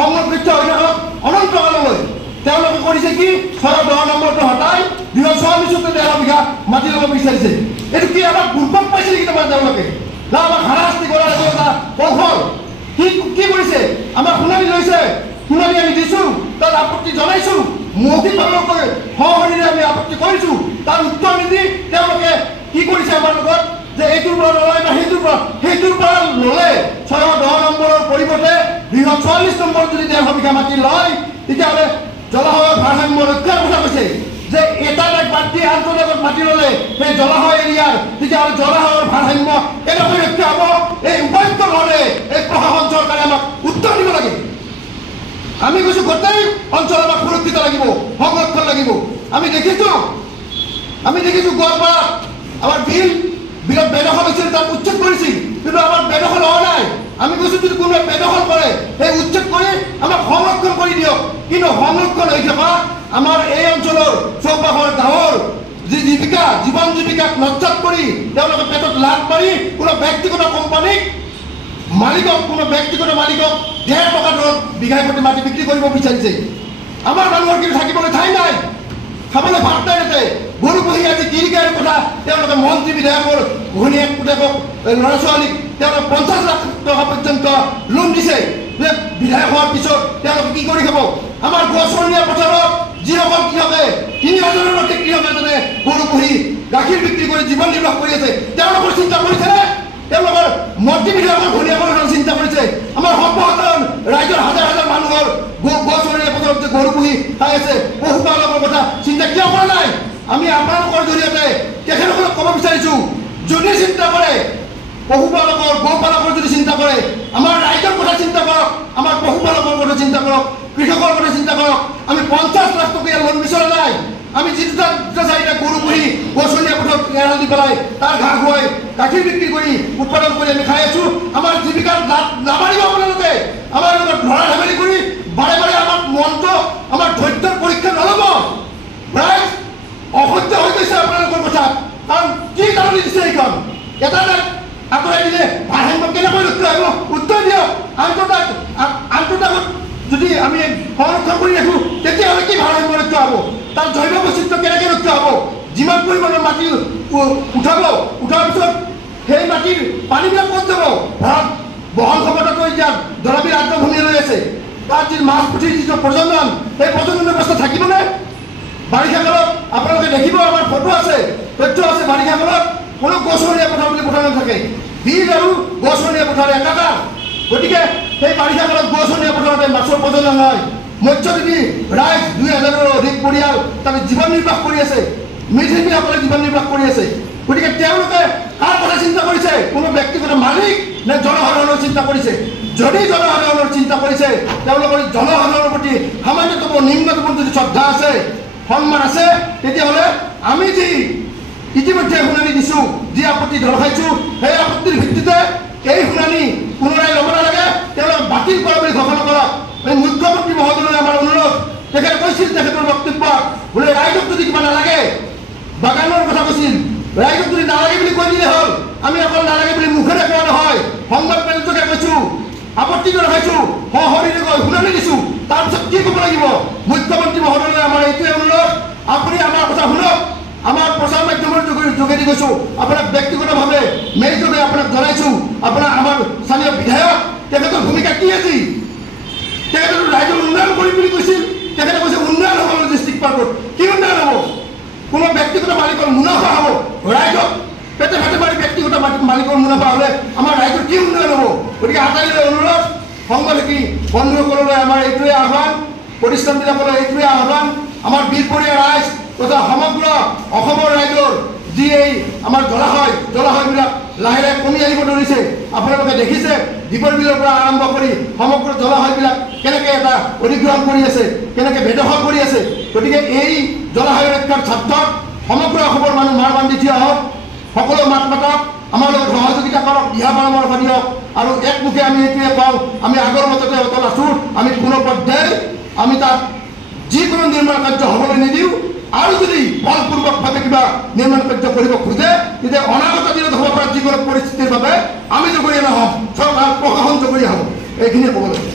সংৰক্ষিত হৈ থাকক অনন্তকাললৈ। তেওঁলোকে কৰিছে কি 10 নম্বৰটো হটাই 244 বিঘা মাটি ল'ব বিচাৰিছে। এইটো কি আমাক দুৰ্ভোগ পাইছে নেকি তোমাৰ তেওঁলোকে? না আমাক হাৰাশাস্তি কৰাৰ এটা কৌশল কি কৰিছে? আমাক শুনানি লৈছে, শুনানি আমি দিছোঁ, তাত আপত্তি জনাইছোঁ, মৌখিকভাৱে সহযোগিতাৰে আমি আপত্তি কৰিছোঁ। তাৰ উত্তৰ নিদি তেওঁলোকে কি কৰিছে আমাৰ লগত যে এইটোৰ পৰা নলয় বা সেইটোৰ পৰা ল'লে 10 নম্বৰৰ পৰিৱৰ্তে 244 নম্বৰ যদি 1.5 বিঘা মাটি লয় তেতিয়াহ'লে জলাশয়ৰ ভাৰসাম্য ৰক্ষাৰ কথা কৈছে। যে এটা এক মাটি আনটো এটাত মাটি ল'লে সেই জলাশয় এৰিয়াৰ তেতিয়াহ'লে জলাশয়ৰ ভাৰসাম্য কেনেকৈ ৰক্ষা হ'ব? এই উপায়ুক্ত ধৰণে এই প্ৰশাসন চৰকাৰে আমাক উত্তৰ দিব লাগে। আমি কৈছোঁ গোটেই অঞ্চল আমাক সুৰক্ষিত লাগিব, সংৰক্ষণ লাগিব। আমি দেখিছোঁ গোৱালপাৰাত আমাৰ বিলত বেদখল হৈছিল, তাত উচ্ছেদ কৰিছিল, কিন্তু আমাৰ বেদখল হোৱা নাই। আমি কৈছোঁ যদি কোনোবাই বেদখল কৰে সেই উচ্ছেদ কৰি আমাক সংৰক্ষণ কৰি দিয়ক। কিন্তু সংৰক্ষণ হৈ থকা আমাৰ এই অঞ্চলৰ চৌপাশৰ গাঁৱৰ যি জীৱিকা জীৱন জীৱিকাক নস্যাৎ কৰি তেওঁলোকে পেটত লাভ মাৰি কোনো ব্যক্তিগত কোম্পানীক কোনো ব্যক্তিগত মালিকক 1.5 টকা দৰত বিঘাই প্ৰতি মাটি বিক্ৰী কৰিব বিচাৰিছে। আমাৰ মানুহৰ কিন্তু থাকিবলৈ ঠাই নাই, খাবলৈ ভাত নাই। তাতে গৰু পুহি আজি কিৰিকাৰ কথা তেওঁলোকে মন্ত্ৰী বিধায়কৰ ঘৈণীয়েক পুতেকক ল'ৰা ছোৱালীক তেওঁলোকে 50 লাখ টকা পৰ্যন্ত লোন দিছে যে বিধায়ক হোৱাৰ পিছত তেওঁলোকে কি কৰি খাব? আমাৰ গছৰীয়া পথাৰত যিসকল কৃষকে 3000 কৃষকে তাতে গৰু পুহি গাখীৰ বিক্ৰী কৰি জীৱন নিৰ্বাহ কৰি আছে, তেওঁলোকৰ চিন্তা কৰিছেনে? তেওঁলোকৰ মন্ত্ৰী বিধায়কৰ ঘৈণীয়েকৰ চিন্তা কৰিছে? আমাৰ সৰ্বসাধাৰণ ৰাইজৰ হাজাৰ হাজাৰ মানুহৰ গছৰীয়া পথাৰত যে গৰু পুহি খাই আছে পশুপালকৰ কথা চিন্তা কিয় কৰা নাই? আমি আপোনালোকৰ জৰিয়তে তেখেতসকলক ক'ব বিচাৰিছোঁ, যদি চিন্তা কৰে পশুপালকৰ গৌপালকৰ যদি চিন্তা কৰে আমাৰ ৰাইজৰ কথা চিন্তা কৰক, আমাৰ পশুপালকৰ কথা চিন্তা কৰক, কৃষকৰ কথা চিন্তা কৰক। আমি 50 লাখ টকীয়া লোন বিচৰা নাই। আমি দুটা চাৰিটা গৰু পুহি গছৰীয়া পথাৰত এৰাল দি পেলাই তাৰ ঘাঁহ খুৱাই গাখীৰ বিক্ৰী কৰি উৎপাদন কৰি আমি খাই আছোঁ। আমাৰ জীৱিকাত নাবাঢ়িব আপোনালোকে। আমাৰ লগত ধৰা ধেমালি কৰি বাৰে বাৰে আমাৰ মনটো আমাৰ ধৈৰ্যৰ পৰীক্ষা নল'ব। ৰাইজ অসহ্য হৈ গৈছে আপোনালোকৰ কথা। কাৰণ কি কাৰণ দিছে এইখন এটা আঁতৰাই দিলে ভাৰসাম্য কেনেকৈ ৰক্ষা হ'ব? উত্তৰ দিয়ক। আন্তঃদাগত যদি আমি সংৰক্ষণ কৰি ৰাখোঁ তেতিয়াহ'লে কি ভাৰসাম্য ৰক্ষা হ'ব? তাৰ জৈৱ বৈচিত্ৰ্য কেনেকৈ ৰক্ষা হ'ব? যিমান পৰিমাণৰ মাটি উঠাৰ পিছত সেই মাটিৰ পানীবিলাক ক'ত যাব? ভাৰত বহল ক্ষমতাটো এতিয়া ধৰাবীৰ আৰ্দ্ৰভূমিলৈ আছে। তাত যি মাছ পুঠিৰ যিটো প্ৰজনন সেই প্ৰজনন ব্যৱস্থা থাকিবনে? বাৰিষা কালত আপোনালোকে দেখিব, আমাৰ ফটো আছে, তথ্য আছে, বাৰিষা কালত কোনো গছৰীয়া পথাৰ বুলি পথাৰ নাথাকে। বিল আৰু গছৰীয়া পথাৰ একাকাৰ। গতিকে সেই বাৰিষা কালত গছৰীয়া পথাৰতে মাছৰ প্ৰজনন হয়। মৎস্যজীৱী ৰাইজ 2000ৰো অধিক পৰিয়াল তাতে জীৱন নিৰ্বাহ কৰি আছে, মৃৎশিল্পীসকলে জীৱন নিৰ্বাহ কৰি আছে। গতিকে তেওঁলোকে কাৰ কথা চিন্তা কৰিছে? কোনো ব্যক্তিগত মালিক নে জনসাধাৰণৰ চিন্তা কৰিছে? যদি জনসাধাৰণৰ চিন্তা কৰিছে তেওঁলোকৰ জনসাধাৰণৰ প্ৰতি সামান্যতম নিম্নতম যদি শ্ৰদ্ধা আছে, সন্মান আছে, তেতিয়াহ'লে আমি যি ইতিমধ্যে শুনানি দিছোঁ, যি আপত্তি দৰ্শাইছোঁ, সেই আপত্তিৰ ভিত্তিতে এই শুনানি পুনৰাই ল'ব নালাগে, তেওঁলোকে বাতিল কৰা বুলি ঘোষণা কৰক। এই মুখ্যমন্ত্ৰী মহোদয়লৈ আমাৰ অনুৰোধ। তেখেতে কৈছিল তেখেতৰ বক্তব্যত বোলে ৰাইজক যদি কিবা নালাগে, বাগানৰ কথা কৈছিল, ৰাইজক যদি নালাগে বুলি কৈ দিলে হ'ল। আমি অকল নালাগে বুলি মুখেৰে কোৱা নহয়, সংবাদ মেলযোগে কৈছোঁ, আপত্তি দৰ্শাইছোঁ, সশৰীৰে গৈ শুনানি দিছোঁ। তাৰপিছত কি ক'ব লাগিব? মুখ্যমন্ত্ৰী মহোদয়লৈ আমাৰ এইটোৱে অনুৰোধ, আপুনি আমাৰ কথা শুনক। আমাৰ প্ৰচাৰ মাধ্যমৰ যোগেদি কৈছোঁ, আপোনাক ব্যক্তিগতভাৱে মেইল যোগে আপোনাক জনাইছোঁ। আপোনাৰ আমাৰ স্থানীয় বিধায়ক তেখেতৰ ভূমিকা কি আছিল? তেখেতেতো ৰাইজৰ উন্নয়ন কৰিম বুলি কৈছিল। তেখেতে কৈছে উন্নয়ন হ'ব ডিষ্ট্ৰিক্ট পাৰ্কত। কি উন্নয়ন হ'ব? কোনো ব্যক্তিগত মালিকৰ মুনাফা হ'ব। ৰাইজক পেটে পেটে মাৰি ব্যক্তিগত মালিকৰ মুনাফা হ'লে আমাৰ ৰাইজৰ কি উন্নয়ন হ'ব? গতিকে আটাইলৈ অনুৰোধ, সংবাদিকী বন্ধুসকললৈ আমাৰ এইটোৱে আহ্বান, প্ৰতিষ্ঠানবিলাকলৈ এইটোৱে আহ্বান, আমাৰ বিলপৰীয়া ৰাইজ তথা সমগ্ৰ অসমৰ ৰাইজৰ যি এই আমাৰ জলাশয়বিলাক লাহে লাহে কমি আহিব ধৰিছে। আপোনালোকে দেখিছে দীপৰ বিলৰ পৰা আৰম্ভ কৰি সমগ্ৰ জলাশয়বিলাক কেনেকৈ এটা অধিগ্ৰহণ কৰি আছে, কেনেকৈ বেদখল কৰি আছে। গতিকে এই জলাশয় ৰক্ষাৰ স্বাৰ্থত সমগ্ৰ অসমৰ মানুহ মাৰ বান্ধি থিয় হওক, সকলো মাত মাতক, আমাৰ লগত সহযোগিতা কৰক, দিহা পৰামৰ্শ দিয়ক। আৰু একমুখে আমি এইটোৱে কওঁ, আমি আগৰ মততে অটল আছোঁ। আমি কোনো পৰ্যায়ে আমি তাত যিকোনো নিৰ্মাণ কাৰ্য হ'বলৈ নিদিওঁ। আৰু যদি বলপূৰ্বকভাৱে কিবা নিৰ্মাণ কাৰ্য কৰিব খোজে তেতিয়া অনাগত দিনত হ'ব পৰা যিকোনো পৰিস্থিতিৰ বাবে আমি জগৰীয়া নহ'ম, চৰকাৰ প্ৰশাসন জগৰীয়া হ'ব। এইখিনিয়ে ক'ব লাগে।